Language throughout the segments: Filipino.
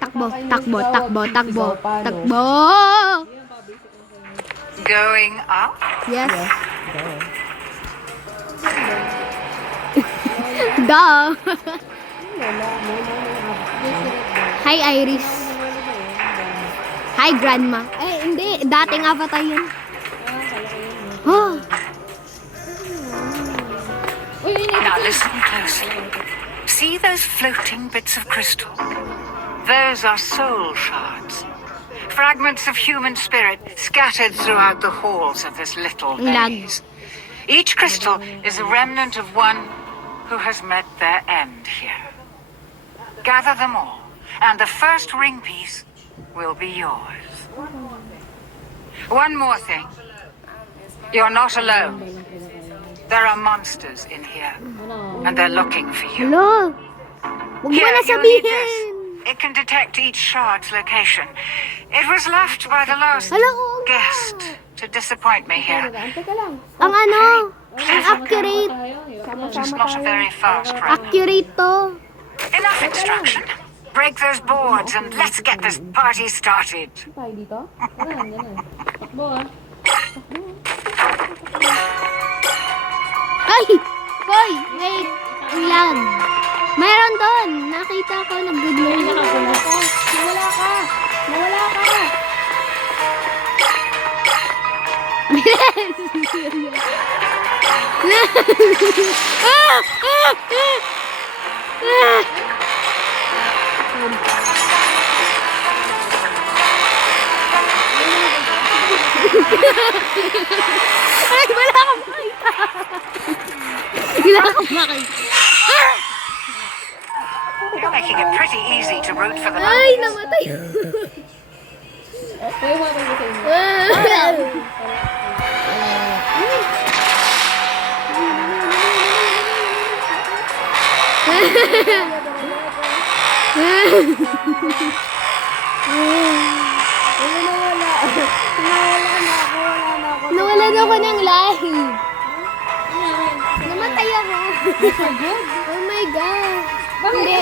Takbo, takbo, takbo, takbo, takbo. Going up? Yes. Duh. Hi, Iris. Hi, Grandma. Eh, hindi. Dating avatar yun. Oh. Now listen closely. See those floating bits of crystal? Those are soul shards. Fragments of human spirit scattered throughout the halls of this little maze. Each crystal is a remnant of one who has met their end here. Gather them all, and the first ring piece will be yours. One more thing. You're not alone. There are monsters in here, and they're looking for you. Hello. Huwag mo Here, na you need this. sabihin. It can detect each shard's location. It was left by the last Hello. guest to disappoint me here. Ang ano? Ang accurate. Just not a very fast run. Accurate to. Enough instruction. Break those boards and let's get this party started. Tayo dito? Ganun. Takbo ah. Ay! Hoy! Wait! Ang lag. Mayroon doon. Nakita ko. Nag-good morning. Nawala ka. Nawala ka. Nawala ka. Ah! Ah! Ah! Ay, wala akong makita. Wala akong makita. You're making it pretty easy to root for the Ay, monkeys. namatay. Kaya mo ako sa inyo. Nawalan ako ng live. Namatay ako. Oh my God. Hindi.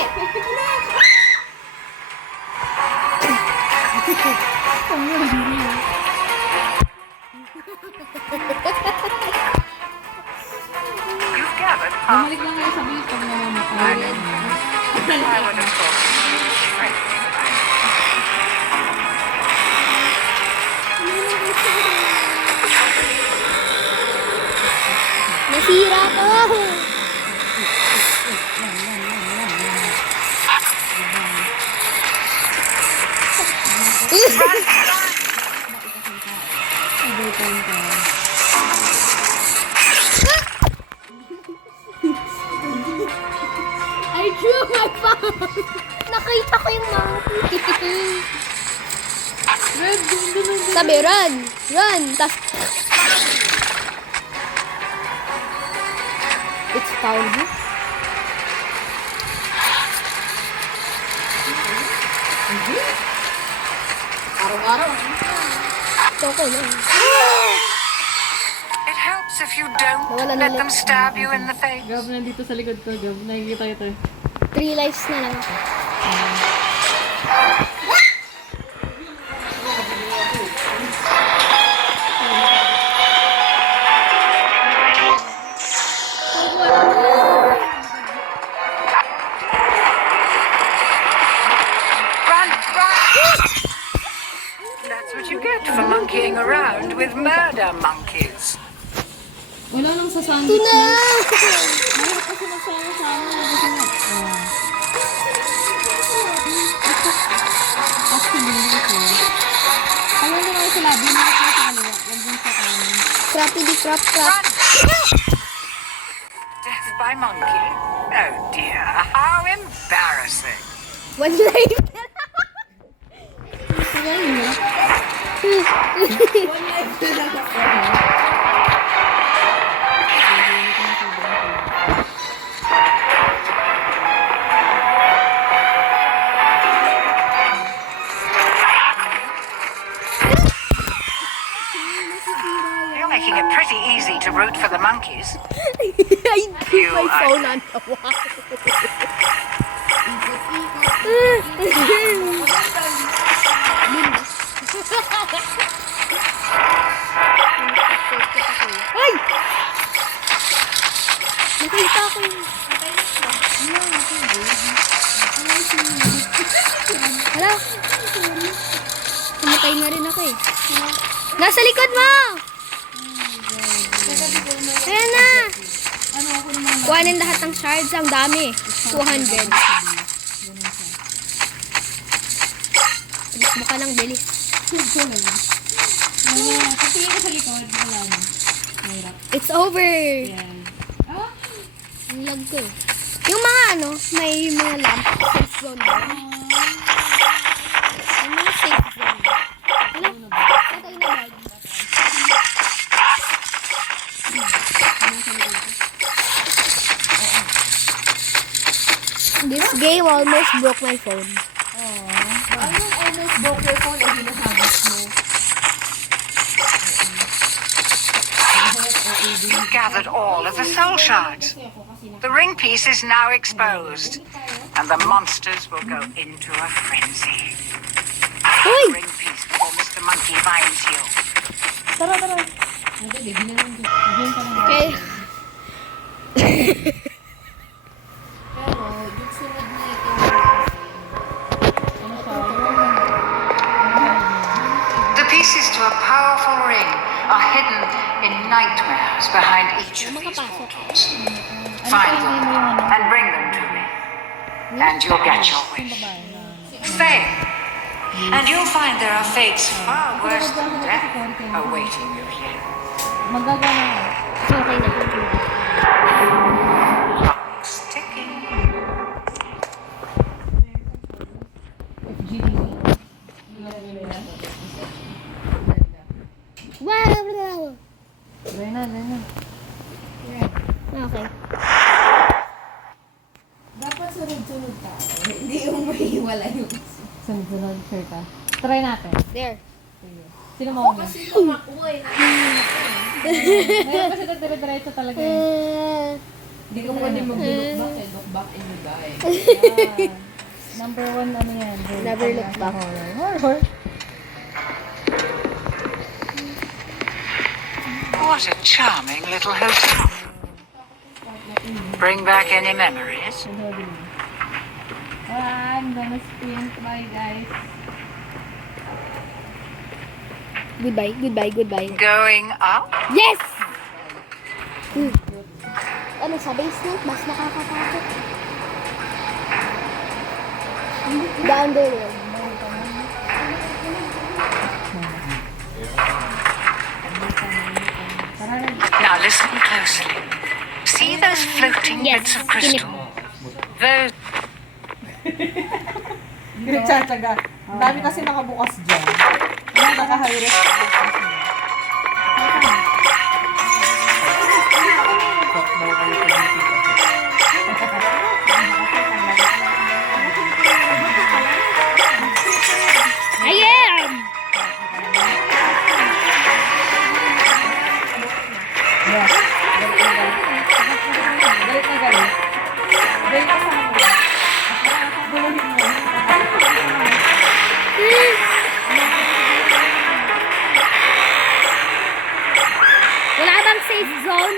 You've gathered half. Bumalik lang kayo sa base pag namamatay. I would have thought. Nasira ko. I drew my phone. Nakita ko yung monkey. Sabi, run. Run. Tas, it's found you. Araw-araw. Ito ko lang. It helps if you don't Nawalan let ulit. them stab you in the face. Gab, nandito sa likod ko, Gab. Nakikita ito eh. 3 lives na lang ako. Run, run! That's what you get for monkeying around with murder monkeys. Wala nang sa Ito sandwich na! na. Mahirap kasi magsama-sama. Kasi nga, actually, hindi ko. Kaya nyo kayo sa labi, hindi ko sa kaliwa. Huwag din sa kanan. Crappy di crap crap. Run! Death by monkey? Oh dear, how embarrassing. 1 life. Kaya yun, You're making it pretty easy to root for the monkeys. I threw my phone on the wall. Hala. Pumatay na rin ako eh. Nasa likod mo! Ayan na! Kuhanin lahat ng shards. Ang dami. 200. Bilis mo ka lang, bilis. Tingin ko sa likod. Wala na. Mahirap. It's over! Yan. Ah! Ang lag ko eh. Yung mga ano, may mga lamp. Safe zone ba? Yung mga safe zone. Ano? Patay na ba? This game almost broke my phone. Anong almost broke your phone ay hinahabas mo? You've gathered all of the soul shards. The ring piece is now exposed, and the monsters will go into a frenzy. Uy! Ring piece before Mr. Monkey finds you. Tara, tara. Hindi, ginanong dyan. Diyan ka lang. Okay. Pero, yung sunod na ito. Ano siya? The pieces to a powerful ring are hidden in nightmares behind each of these portals. Find them and bring them to me, and you'll get your wish. Stay, and you'll find there are fates far worse than death awaiting you here. Magagana ka. Okay na. Clock's ticking. FGDC. Wow! Try na. Okay. Dapat sunod-sunod tayo. Hindi yung mahiwala yung sunod-sunod, sure ka. Try natin. There. Sino mo niya? Ngayon kasi dire-diretso talaga yun. Hindi ko pwede mag-look back eh. Look back and you die. Number one, ano yan? Never look back. Horror. What a charming little hotel. Bring back any memories? I'm gonna sprint. Bye, guys. Goodbye. Going up? Yes! Ano sa basement? Mas nakakatakot. Down the road. Now listen closely. See those floating Yes, bits of crystal? Those Pinagtsatsaga. Ang dami kasi nakabukas dyan. Yung naka-high risk. I am! Galit na galit. Galit ka sa mga. Guluhin mo. Wala bang safe zone?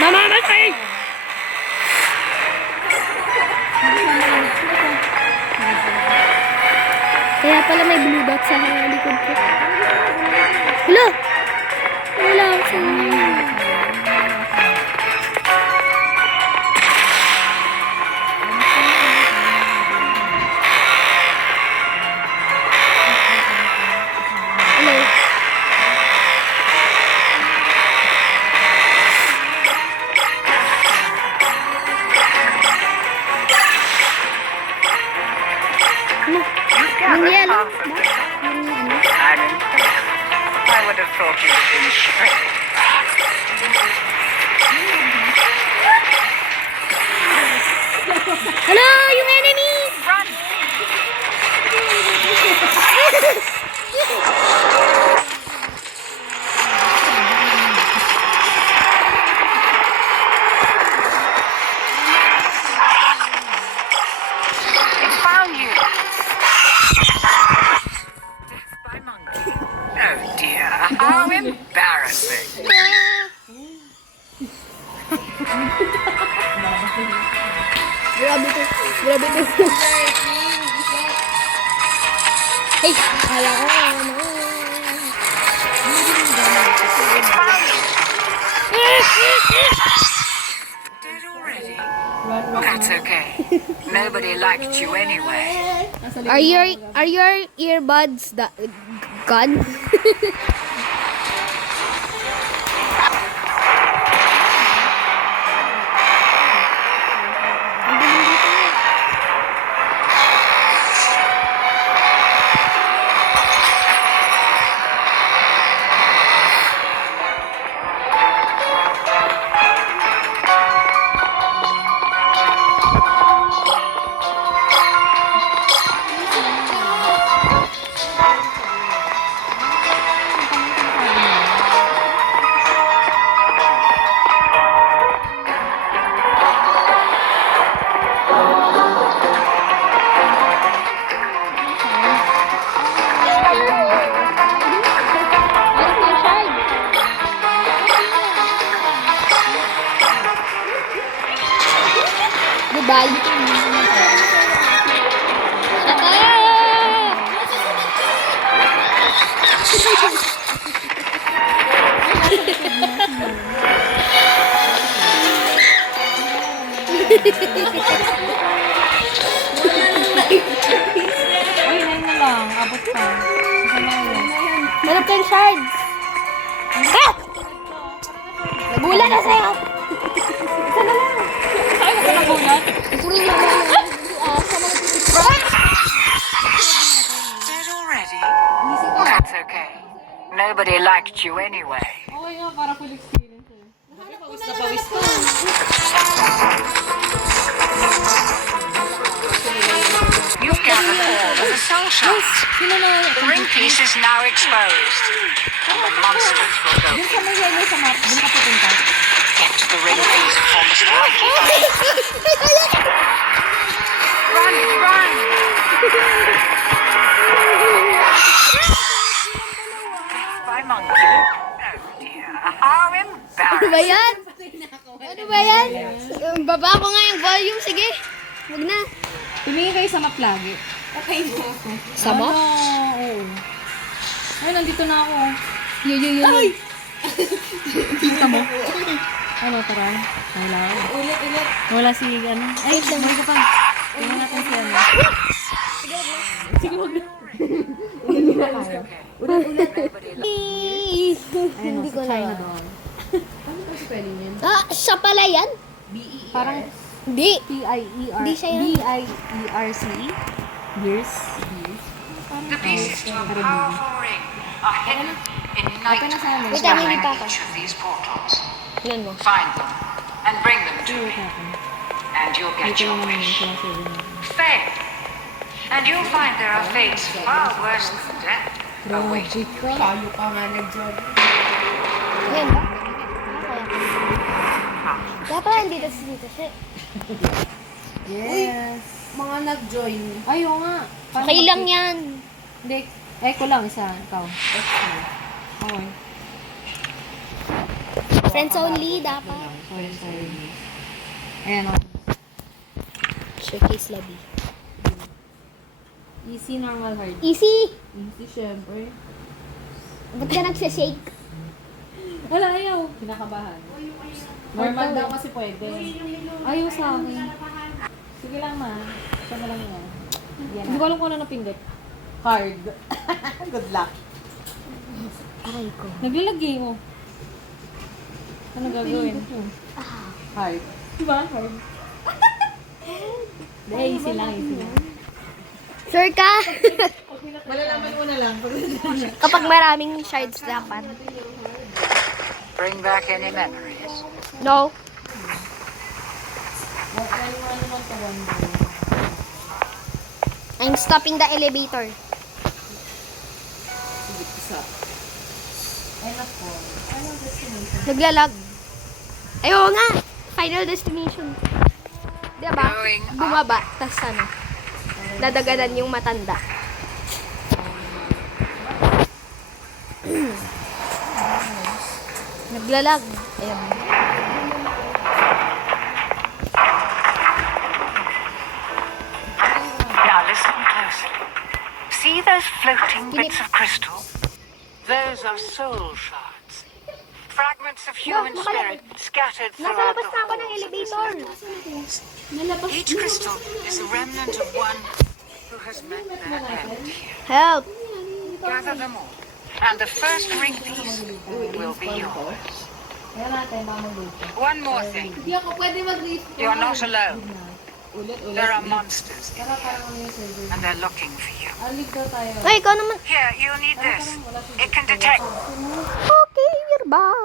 Mamamatay! Kaya pala may blue dot sa likod ko. Hello! Wala ako sa Hello? you've Yung gathered yellow? half of Ba? it. Yung ano? I didn't think. I would have thought you'd have been shredded. Hello! Yung enemies! Run! It found you. Death by monkey. Oh dear, how embarrassing. Grabe to. Grabe to. Hey, kala ko ano. Dead already? Run. That's okay. Nobody liked you anyway. Nasa likod Are your earbuds gone? Goodbye. Ay, 9 na lang. Abot pa. Isa na lang. Hanap kang shards. Ha! Nagulat na sa'yo. Saan ka nagulat? Ituloy mo na. Dead already? That's okay. Nobody liked you anyway. Okay nga, para full experience eh. Pawis na pawis ko. You've gathered all of the soul shards. Sino na yun? The ring piece is now exposed. And the monsters will go. Dun sa may yellow sa map, dun ka pupunta. Get to the ring piece before Mr. Monkey. Run, run! By Monkey. Oh dear, how Ano embarrassing. ba yan? Ano ba yan? Baba ko nga yung volume. Sige. Huwag na. Tumingin kayo sa map lagi. Okay na ako. Sa map? Oo. Ay, nandito na ako. Ay! Kita mo? Ano, tara. Wala. Ulit. Wala si, ano. Ay, buhay ka pa. Tingnan natin si ano. Sige, wag na. Hindi ko Sign na na. doon. Ano ba spelling yan? Ah, siya pala yan? B-E-E-R. Parang Hindi. P-I-E-R. Di siya yun. B-I-E-R-C-E. Years. The pieces to a powerful ring are hidden in night Open na sa amin. Wait, hindi pa ako. each of these portals. Ilan mo? Find them and bring them to Wait me, natin. and you'll get Dito your naman yung wish. sinasabi natin. Fail, and you'll find there are fates far worse than death awaiting you. Tayo ka nga nag-job. Ngayon ba? Kaya pala hindi dito siya. Yes. Mga nag-join. Ay, oo nga. Paano Okay lang mag- yan. Hindi. Echo lang isa. Ikaw. Okay. Friends only dapat. Sorry. Ayan o. Showcase lobby. Easy, normal, hard. Easy! Easy, syempre. Ba't ka nagsashake? Wala, ayaw. Kinakabahan. Normal daw kasi pwede. Ayaw sa akin. Sige lang ma. Siya na lang yan. Hindi ko alam kung ano napindot. Hard. Good luck. Aray ko. Naglalagay mo. Ano gagawin? Hard. Diba? Hard. Hindi, easy lang. Sure ka? Malalaman mo na lang. Kapag maraming shards dapat. Bring back any memories. No. I'm stopping the elevator. Naglalag. Ayaw nga. Final destination. Diba? Going up. Bumaba. Tas ano. Dadaganan yung matanda. Naglalag. Ayan. those floating bits of crystal? Those are soul shards. Fragments of human spirit scattered Nasa throughout labas the na ako ng halls of this elevator. little. Each crystal is a remnant of one who has met their end here. Help! Gather them all, and the first ring piece will be yours. Kaya natin, mamang dito. One more thing. Hindi ako pwede mag-respawn. You're not alone. Ulit. There are monsters in Para here, parang ano yung server. and they're looking for you. Alig daw tayo. Ay, ikaw naman. Here, you'll need this. It can detect. Okay, you're back.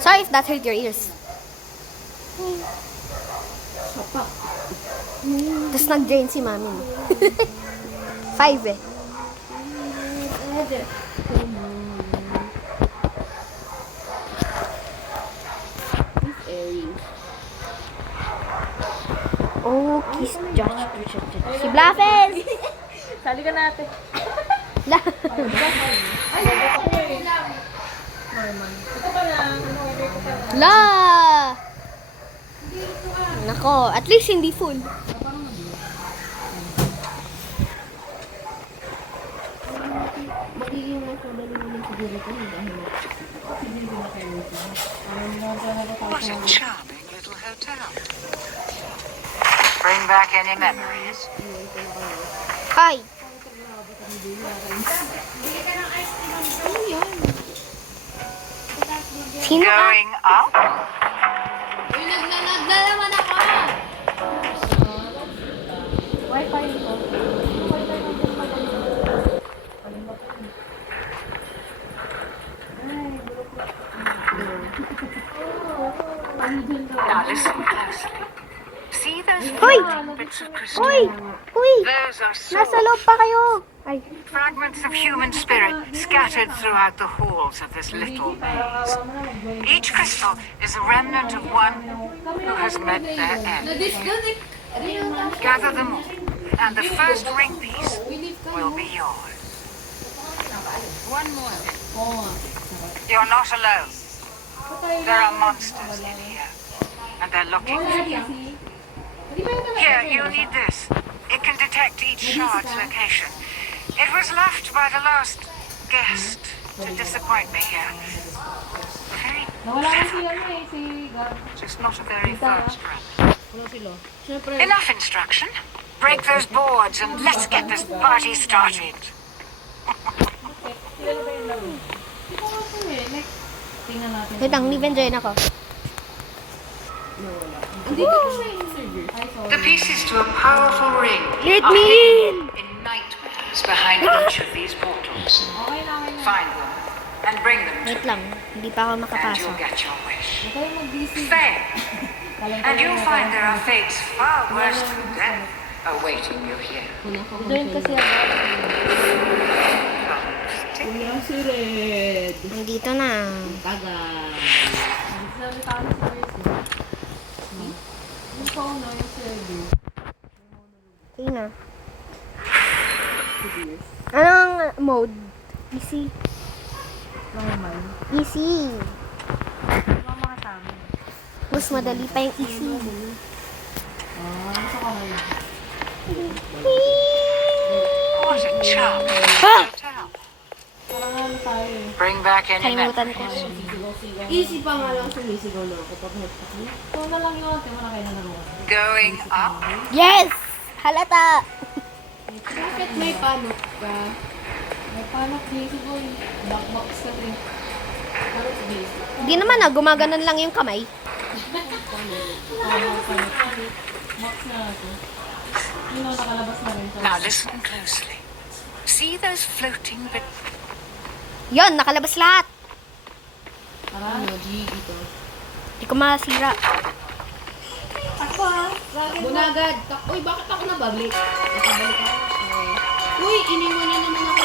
Sorry if that hurt your ears. Tapos nag-drain si mami. 5 eh. Oh, kiss Josh. Si Blaffles! Sali ka natin. Ito pa lang. Order ko pa lang. La! Nako, at least hindi full. What a charming little hotel. Bring back any memories. Hi! Sino ka? Going up? Uy, naglalag na naman ako. Wi-Fi dito. Now listen closely. See those Hoy! floating bits of crystal? Uy! Uy! Those are Nasa souls. loob pa kayo! Ay, Fragments of human spirit scattered throughout the halls of this little maze. Each crystal is a remnant of one who has met their end. Na-disconnect. Gather them all, and the first ring piece will be yours. One more thing. You're not alone. There are monsters in here, and they're looking for you. Here, you'll need this. It can detect each shard's location. It was left by the last guest to disappoint me here. Very Nawala na si ano eh, si Gab. just not a very fast run. Wala sila. Enough instruction. Break those boards and let's get this party started. Sila ba yung laro? Hindi ko kasi eh. Like, tingnan natin. wait lang, live-and-join ako. Andito ko siya yung server. Ay, sorry. The pieces to a powerful ring Let are me hidden in nightmares behind each of these portals. Okay na. Find them and bring them to Wait me, lang, hindi pa ako and makapasok. you'll get your wish. Huwag kayong mag-busy. Fail, and you'll find there are fates far worse than death awaiting you here. Join kasi ako. Kuya si Red. Nandito na. Tagal. Sabi tayo sa first. Yung phone na yung server. Okay na. Anong mode? Easy. Normal. Easy. Mama ka sa amin. Mas madali pa yung easy. Nasa ka ngayon. What a charming Ah! hotel. Parang ano tayo eh. Bring back any Kalimutan ko. memories. Sigaw-sigaw. Easy pa nga lang sumisigaw na ako pag hurt ako. Ito na lang yun. Tingnan na kayo na naman. Going up? Yes! Halata! Bakit may panok ka? May paano busy boy. Back box ka rin. Parang busy. Hindi naman ah, gumaganon lang yung kamay. Box na ako. Yun na, nakalabas na rin. Now listen closely. See those floating bits? Yon, nakalabas lahat. Tara. Hindi ko masira. Ako ah. Bunagad. Uy, bakit ako nababalik? Nakabalik ako. Uy, iniwan na naman ako.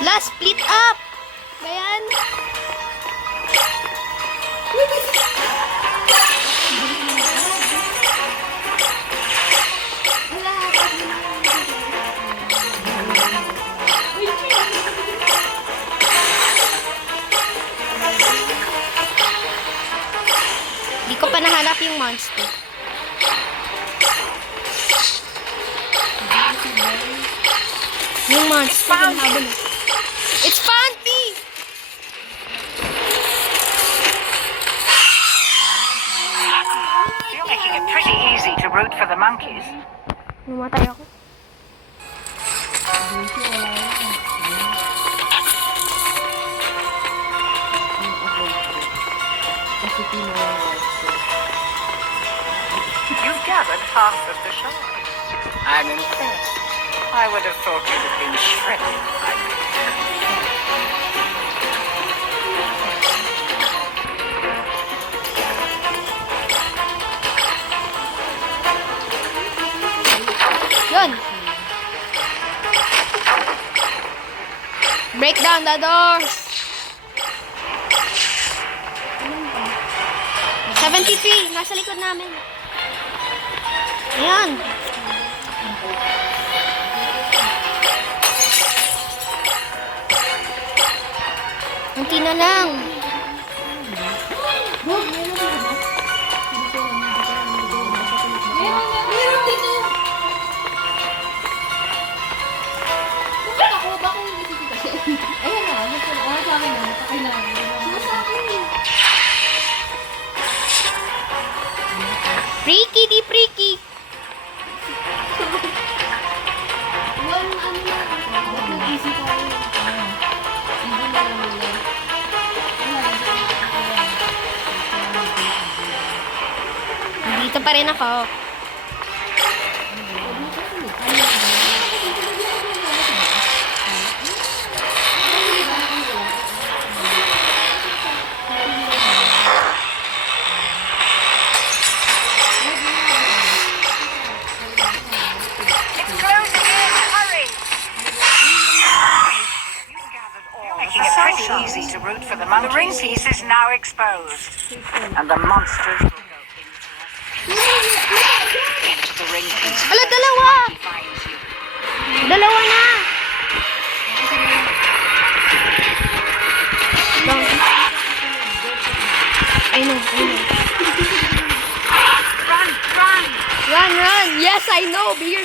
La, split up! Bayan. monster. Yung monster yung habol. It's found me! You're making it pretty easy to root for the monkeys. Namatay ako. You've gathered half of the shards. I'm impressed. I would have thought you'd have been shredded by now. Yun. Break down the doors. 73. Nasa likod namin. Ayan. Unti na lang. Meron dito. Bakit ako? Bakit hindi dito kasi? Ayan na, gusto na. Sa akin na, kailangan. Nasa akin eh. Freaky di freaky. One ano lang. Ba't nag-easy tayo? Hindi na lang nila. Dito pa rin ako. It's closing in. Hurry! You've gathered all. You're making it pretty easy to root for the monkeys. The ring piece is now exposed, and the monsters will go into the ring piece. Ala, dalawa! He finds you. Dalawa na! I know. Run, run! Run! Yes, I know, beer.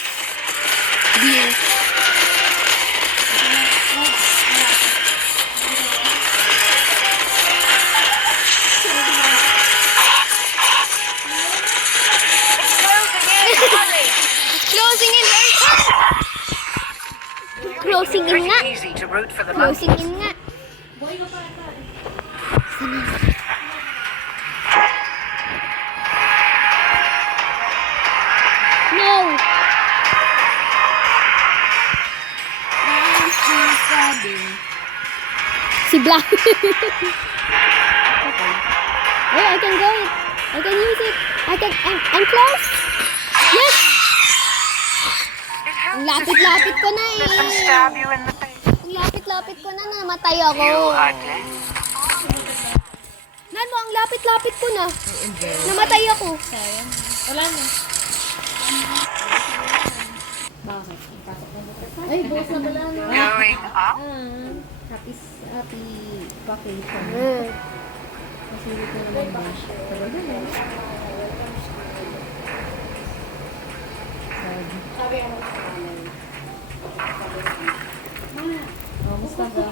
It's closing in. Hurry! Closing in very fast. Closing in Pretty nga. easy to root for the Closing monkeys. in nga. No. Si Black. Oh, I can go it. I can use it. I'm close. Yes. It helps Ang lapit-lapit ko na if them eh. stab you in the face. Ang lapit-lapit ko na, namatay ako. You are dead. Nano, ang lapit-lapit ko na. Namatay ako. Wala na. Bakit? Pasok na ba? Ay, boss na pala no. Going up. Happy vacation. Masulit na naman ba? Tagal na eh. Musta ba?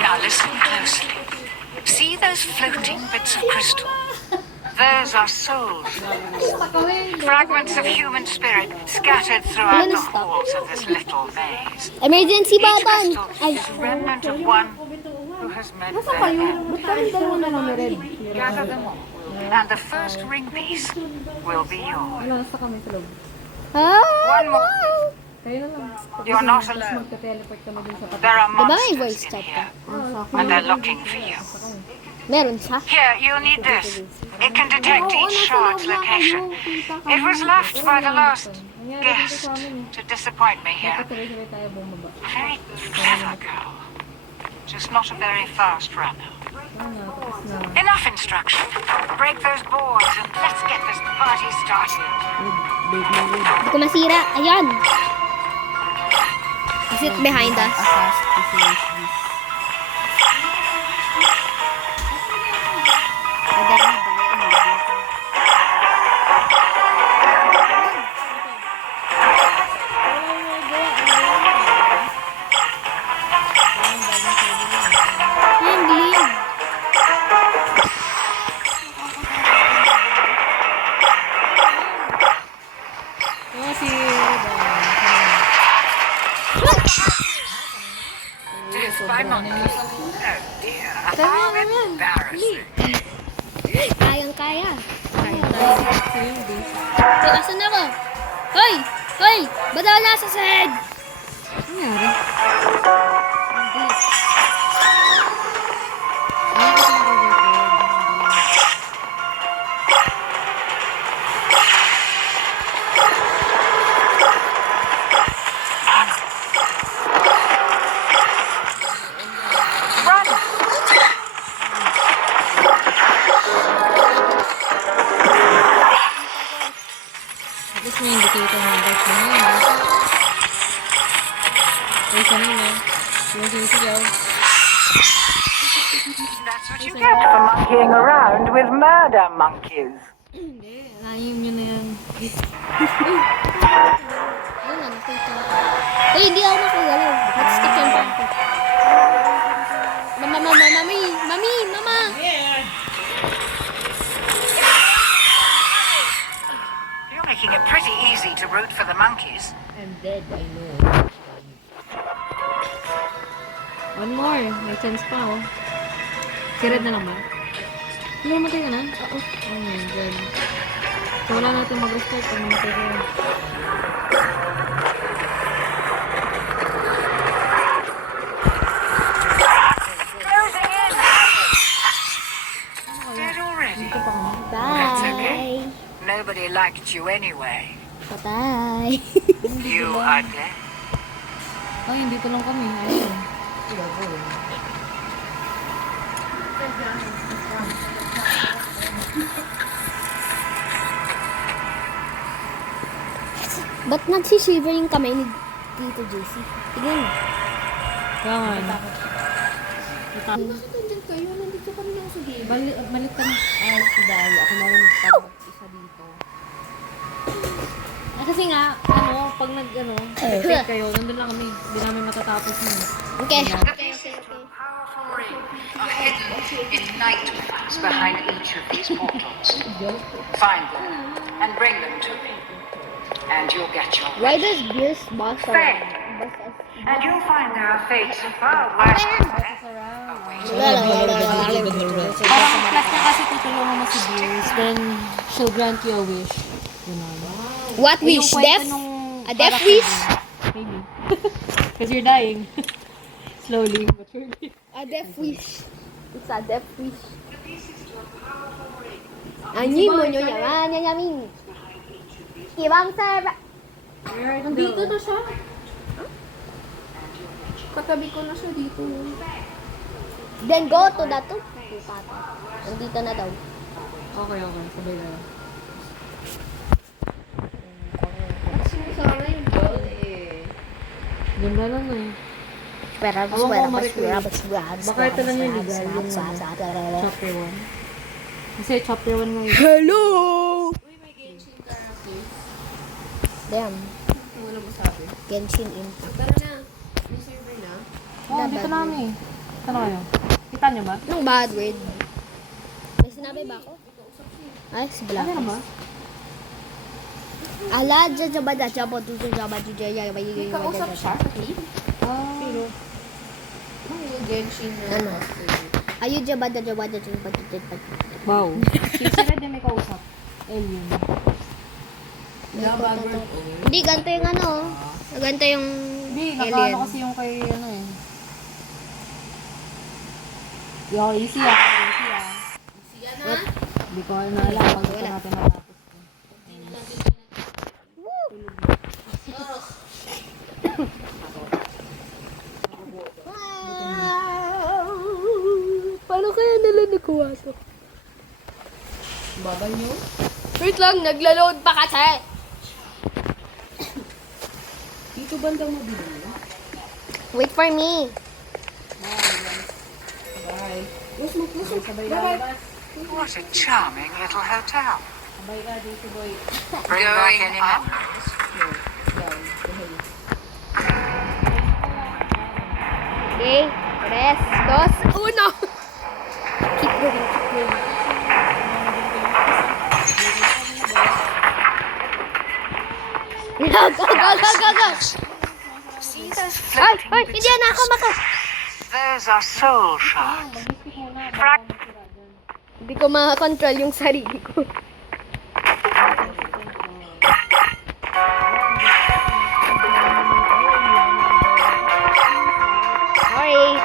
Now listen closely. See those floating bits of crystal? Those are soul shards. Fragments of human spirit scattered throughout the halls of this little maze. Emergency Each button. crystal Ay, is a remnant of one who has met their end. Ba't kami dalawa na lang red? Gather them all, and the first ring piece will be yours. Wala, nasa kami sa loob. One more. Kayo na lang. You're not Tapos alone. magka-teleport kami dun sa pati. There are Diba may voice monsters in chat ka? here, and they're looking for you. Meron siya. Here, you'll need this. It can detect each shard's location. It was left by the last guest to disappoint me here. Dapat sabay-sabay tayo bumaba. Very clever girl. Just not a very fast runner. Ano, tapos na. Enough instruction. Break those boards and let's get this party started. Hindi ko masira. Ayan. Is it behind us? Madali ba? Death by monkeys. Oh dear, how embarrassing. Kayang-kaya. So yung base. Hoy, asan ako? Hoy! Hoy! Ba't ako nasa sahig? Ano nangyari? Ang bilis. Ano kasi yung overboard? Run! At least may indicator number ko na yun. Ay, kanina. Sigaw. That's what you get for monkeying around with murder monkeys. Hindi, lalim nyo na yan. Ayun na, nakita ko. Hoy, hindi ako makagalaw. Nag-stick yung pangko. Mama! You're making it pretty easy to root for the monkeys. I'm dead, I know. One more. May chance pa, oh. Si Red na naman. Hindi, namatay ka na? Oo. Oh my God. So, wala natin mag-restart pag namatay ka. Closing in. Dead already. Ito pa ka. That's okay. Bye! Nobody liked you anyway. Patay! You are dead. Ay, dito lang kami. Ayun. Ba't nagsishiver yung kamay ni Tito JC? Tignan mo. Kaya nga. Bakit nandyan kayo? Nandito kami lang sa game. Balik ka na. Ay, si Dari. Ako na lang mag-isa dito. Ah, kasi nga, pag nag-fake kayo, nandun lang kami. Hindi namin matatapos yun. Okay. The pieces to a powerful ring are hidden in night rooms behind each of these portals. Find them and bring them to me. And you'll get your Why does Beers boss Stay. And you'll find there are fates far worse than death awaiting. Parang flat niya kasi tutulungan mo si Beers, then she'll grant you a wish. Ganun. What Eh, yung wish? kwento Death? nung A death character wish? niya, maybe. Because you're dying. Slowly, but surely. A death wish. It's a death wish. Ani mo nyo yaman yamin. Ibang server. Nandito na siya. Katabi ko na siya dito. Then go to that to. Nandito na daw. Okay. Sabay na. Sana yung ball eh. Ganda lang eh. Pero Ewan ko, baka ito lang yung legal, yung chapter 1. Kasi chapter 1 mo yun. Hello! Uy, may Genshin character. Damn. Wala mo sabi. Genshin Impact. Tara na. May server na. Oh, dito na kami. Ano kayo? Kita nyo ba? Anong bad word? May sinabi ba ako? Ay, si Black. Ano ba? Ala, jajaba, jajaba, jajaba, jajaba, May kausap siya sa team? Pero, Yung Genshin na. Ano? Ayun, jajaba, jajaba, jajaba, jajaba. wow. Si Red yung may kausap. Alien. Java girl. Hindi, ganito yung ano. Ganito yung Hindi, alien. nakaano kasi yung kay ano eh. Yo, easy ah. Siya na. Hindi ko na alam pag ito natin natapos. Paano kaya nila nakuha to? Bagal nyo? Wait lang, nagla-load pa kasi. Dito banda mo bilhin. Wait for me. Bye. What a charming little hotel. Sabay ka dito boy. Bring back any memories. Okay, 3, 2, 1. Keep going, keep going. Go, go, go, go, go, go. See those floating Ay, bits hindi of na ako crystal. Those are soul shards. Mag-biscuit muna. Frag- Hindi ko makakontrol yung sarili ko. Sorry.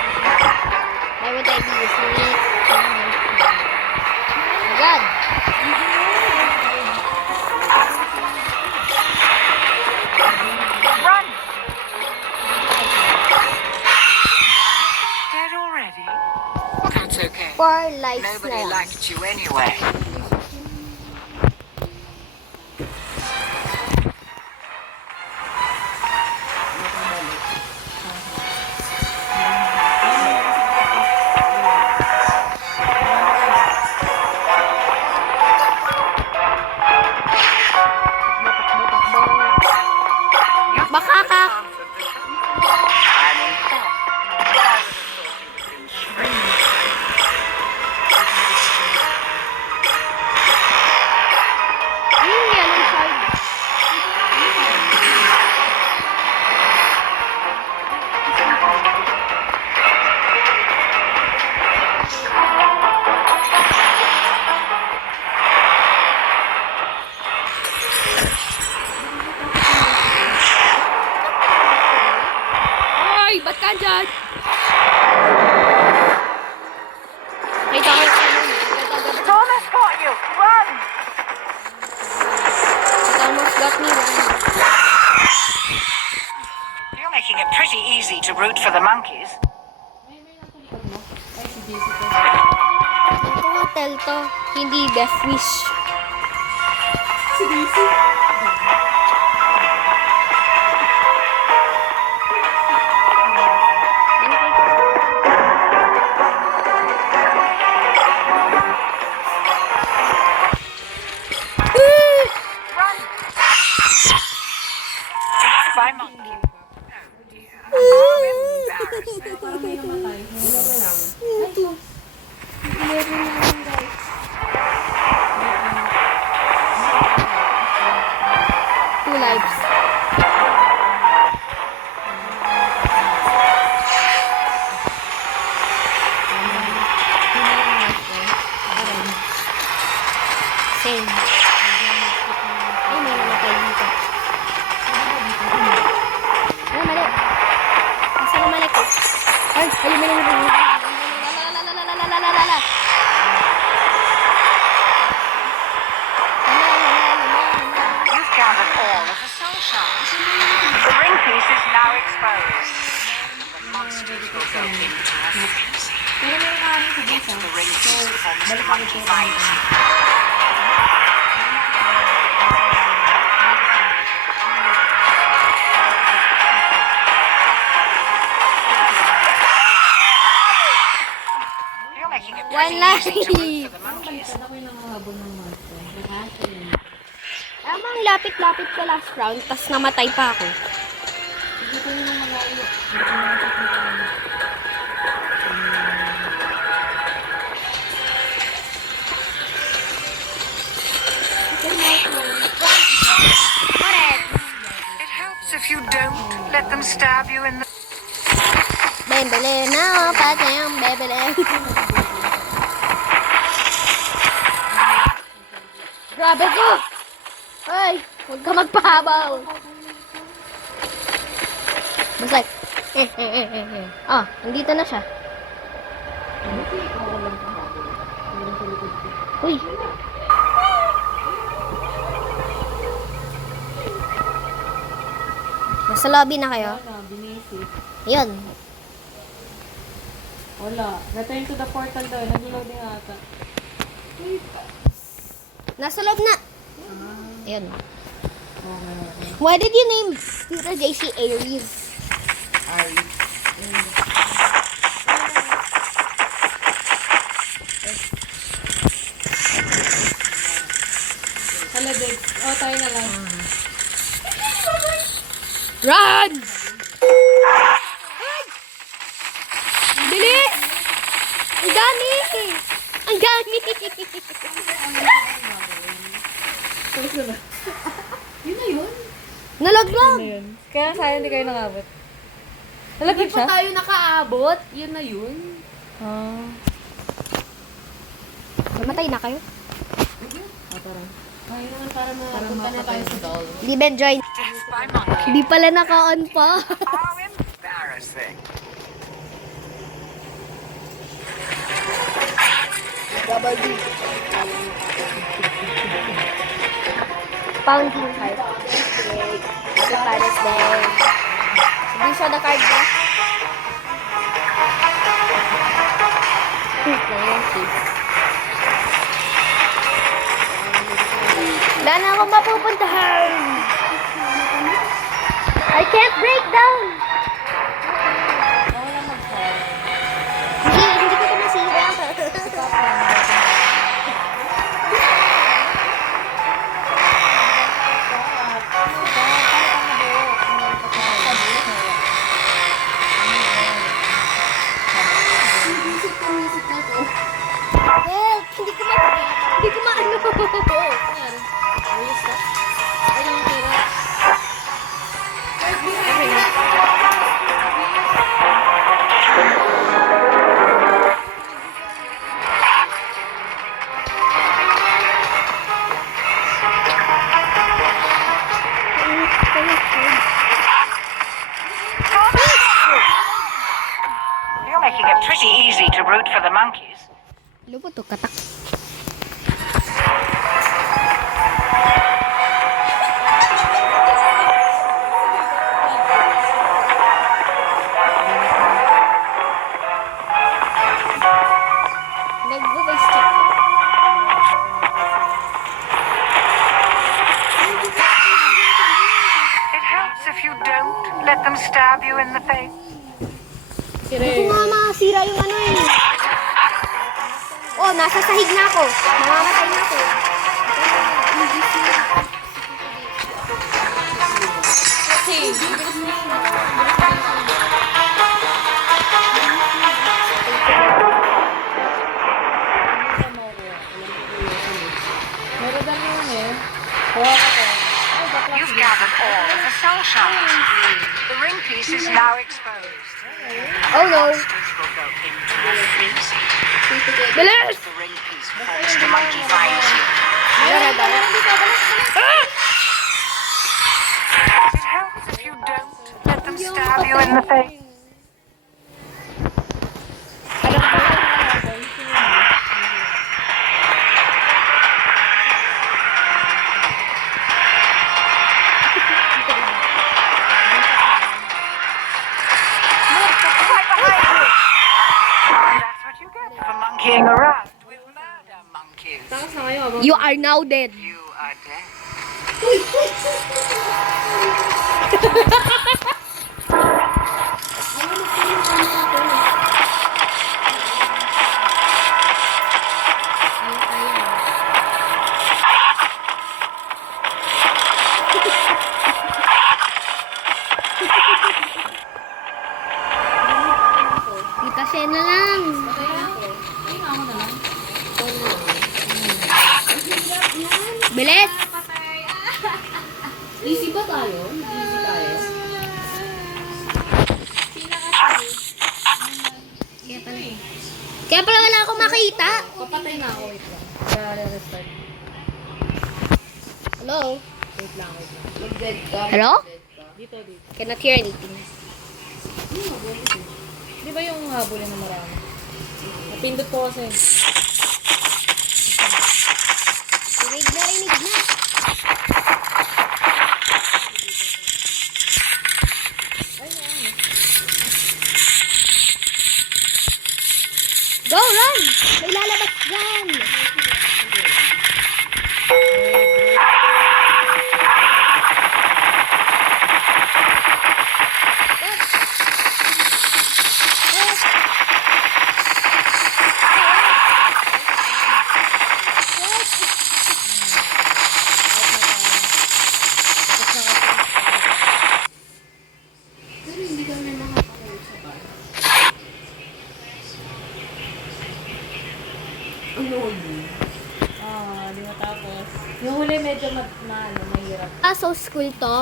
Why would I be using it? Oh my God. Run! Dead already? That's okay. 4 lives na Nobody lang. liked you anyway. Baka ka. I'm impressed. Yellow shard. Ay, ba't ka dyan? Kita ko yung ano, It's almost got you! Run! it almost got me one. You're making it pretty easy to root for the monkeys. May nasa likod mo. Ay, si Jessica. Ito hotel to, hindi Death Wish. Si Daisy. Run! By monkey. Oh dear. Embarrassing. Parang may namatay. Dalawa lang. Ito. Meron na lang guys. Two lives. Same. Ay, may namatay dito. Ay, mali. Nasa na mali ko? Ay, mali. Lalalalalalalalalala. You've gathered all of the soul shards. The ring piece is now exposed. The monsters will go into a frenzy. Pero may nakaano sa If Jessica. the ring piece forms the balik monkey tayo. mind. You're making it One pretty easy to root life. for the monkeys. Baliktad ako yung nangahabol ng monster. Nakasya. Tamang lapit-lapit ko last round, tas namatay pa ako. Sige ko yung malayo. Correct. It helps if you don't let them stab you in the... Bembele na, patayang bebele. Grabe ko! Ay, huwag ka magpahabaw. Basta, Ah, nandito na siya. Uy. Nasa lobby na kayo? Ano, binisip. Yun. Wala. Return to the portal daw. Nag-loading ata. Nasa loob na. Ayun. Oh, meron. Why did you name Tita JC Aries? Hala, Dex. Oh, tayo na lang. Run! Ay! Bilis! Ang dami! Ang dami! Johnny! Yun na yun. Nalaglag! Ano yun? Kaya sayang hindi kayo nakabot. Hindi Nalaglag pa siya? tayo nakaabot. Yun na yun. Ah. Namatay na kayo? Ayun naman para mapunta na tayo sa doll. Hindi Ben join. Death by monkey. Hindi pala naka-on pa. How embarrassing. Pounding heart. The Paris Day. Hindi siya the card na. Wala na akong mapupuntahan. I can't break down. Hindi ko ito masira. Help! Hindi ko maano. You're making it pretty easy to root for the monkeys. Lupo to, katak. Nag-voice check. It helps if you don't let them stab you in the face. Kung nga masira yung ano eh. Oh, nasa sahig na ako. Mamamatay na ako. Meron lang yun eh. Kuha ko to. Ay, bakla. You've gathered all of the soul shards. The ring piece is now exposed. Oh no. Monsters will go into a frenzy. Bilis! The ring piece falls, the monkey finds you. It helps if you don't let them stab you in the face. Right behind you. That's what you get for monkeying around with murder monkeys. You are now dead. You are dead. Kita siya na lang. Bilis! Easy ba tayo? Easy tayo. Kaya pala wala akong makita. Papatay na ako. Wait lang. Kaya restart. Hello? Wait lang. Mag-dead ka. Hello? Mag-dead ka. Dito, dito. Cannot hear anything. Di ba yung habulin na marami? Napindot ko kasi. Rinig na. Go, run! May lalabas dyan! Di matapos. Yung huli medyo mahirap. So school to.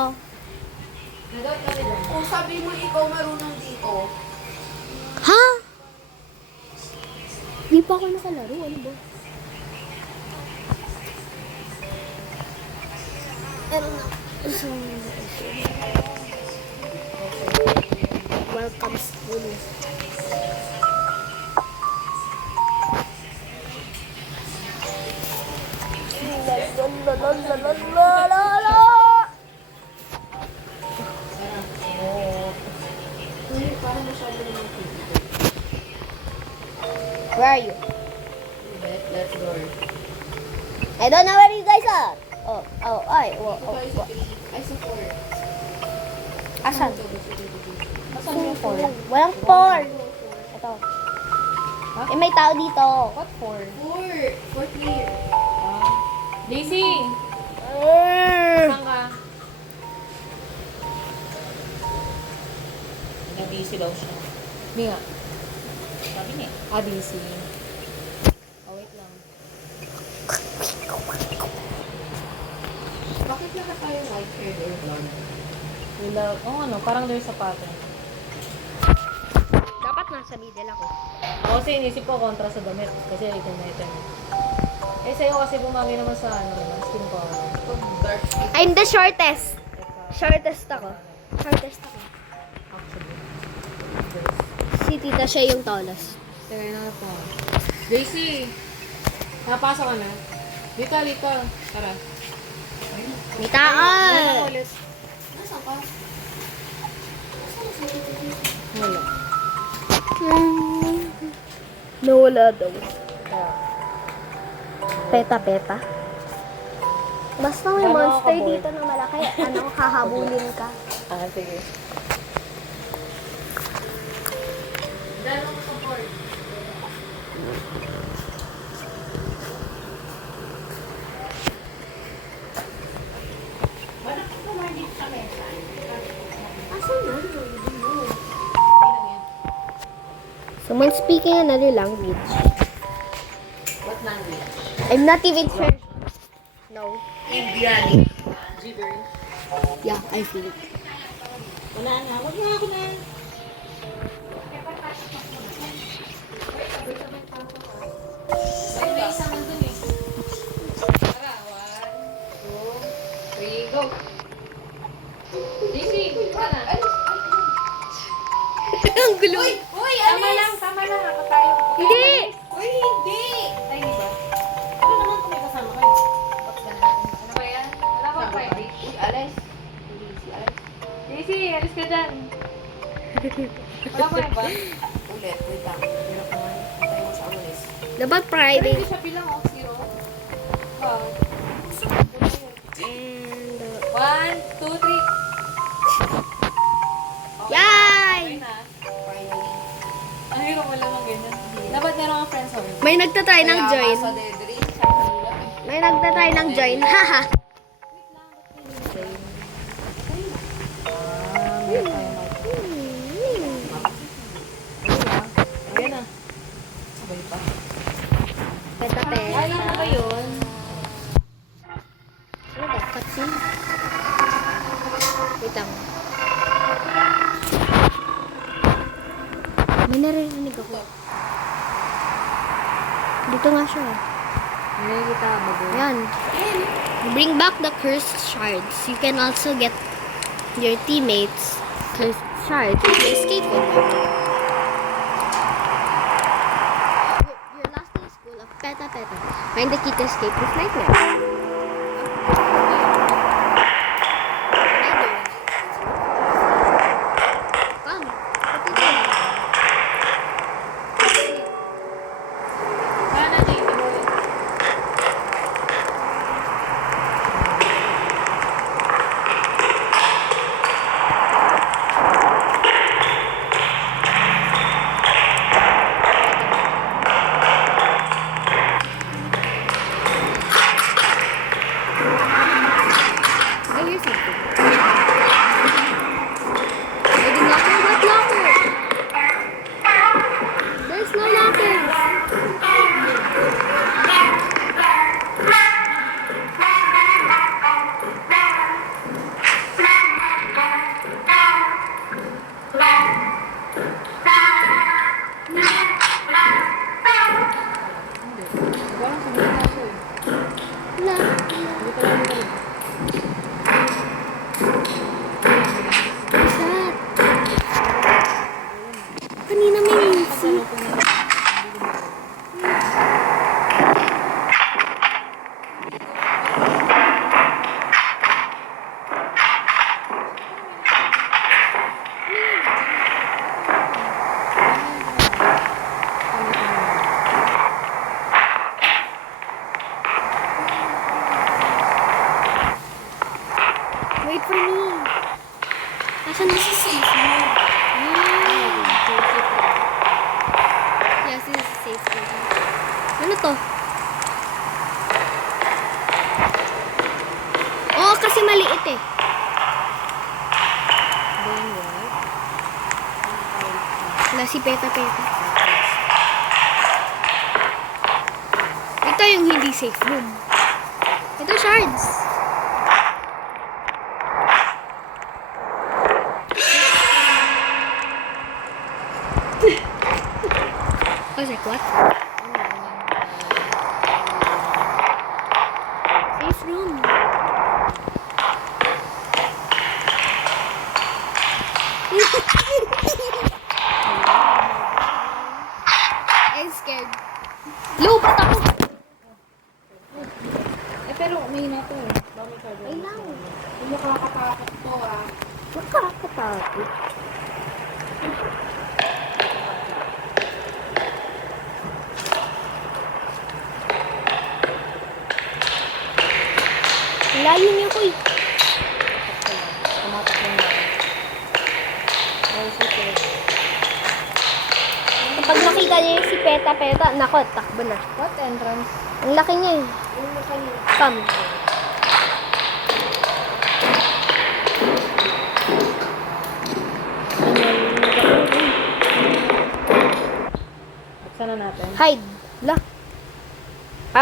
Nagawin kami doon. Kung sabi mo ikaw marunong dito, Ha? Di pa ako nakalaro. Ano ba? Ano na? Welcome school. Where are you? let's go. I don't know where you guys are. Ay. Ay, sa 4. Asan? Asan yung 4? Walang 4. Ito. Eh, may tao dito. What 4? 4 clear. Daisy! Mm. Saan ka? Nag-busy daw siya. Hindi nga. Sabi niya. Daisy. Wait lang. Bakit na tayo white hair or blonde? Parang there's a pattern. Dapat nasa middle ako. Ako kasi inisip ko kontra sa damit. Kasi item. Eh, sa'yo kasi bumagay naman sa skin ko. Pag dark skin. I'm the shortest. Shortest ako. Actually. Si tita siya yung tallest. Teka na po. Daisy! Napasok ka na? Dito. Tara. May tao! Ulit. Nasaan ka? Wala. Nawala daw. Peta. Basta may Gano'n monster ka, boy? dito na malaki. Hahabulin ka. Sige. Dalawa ka board. Someone speaking another language. What language? I'm not even sure. No. Indian. Yeah, I feel it. Wala na. Wag na ako na. Ay, may isa man dun eh. Tara, 1, 2, 3, go. Daisy, tara. Ay, Ang gulo. Uy, alis! Tama lang. Ako tayo. Hindi! Uy, hindi! Ay, di ba? Ano naman kung may kasama kayo? Box na natin. Ano ba yan? Wala bang Friday? Uy, alis. Daisy, alis. Daisy, alis ka dyan. Wala ba ba? Ulit, wait lang. Hirap naman. Tayo mo sa alis. Dapat Pero Friday. hindi siya bilang 0. Wow. And, 1, 2, 3. yay! Finally. Ang hirap mo lang ganyan. Dapat meron kang friends home. May nagtatry ng Kaya join. nga sa Dedri, sa kanila. May nagtatry ng join. Haha. May tayo Ayan na. Sabay pa. Peta. Ay, lang na ba yun? Ano ba? Cutscene? Wait lang. May naririnig ako. Dito nga siya. Hindi kita bago. Ayan. Bring back the cursed shards. You can also get your teammates cursed shards if you escape with them. Your last day is full of Peta. Find the key to escape this nightmare. Come. Put it in. Sana, Daisy boy. to? Oo, kasi maliit eh. Wala si Peta. Ito yung hindi safe room. Ito, shards. I was like, what? Safe room. I'm scared. Lubat ako. Eh, pero may na to eh. Ay lang. Hindi mo kakakatakot to ah. Nakakatakot. Layo niyo ko eh. Kapag nakita niya yung si Peta, nako, takbo na. What entrance? Ang laki niya eh. Come. Buksan na natin. Hide. La.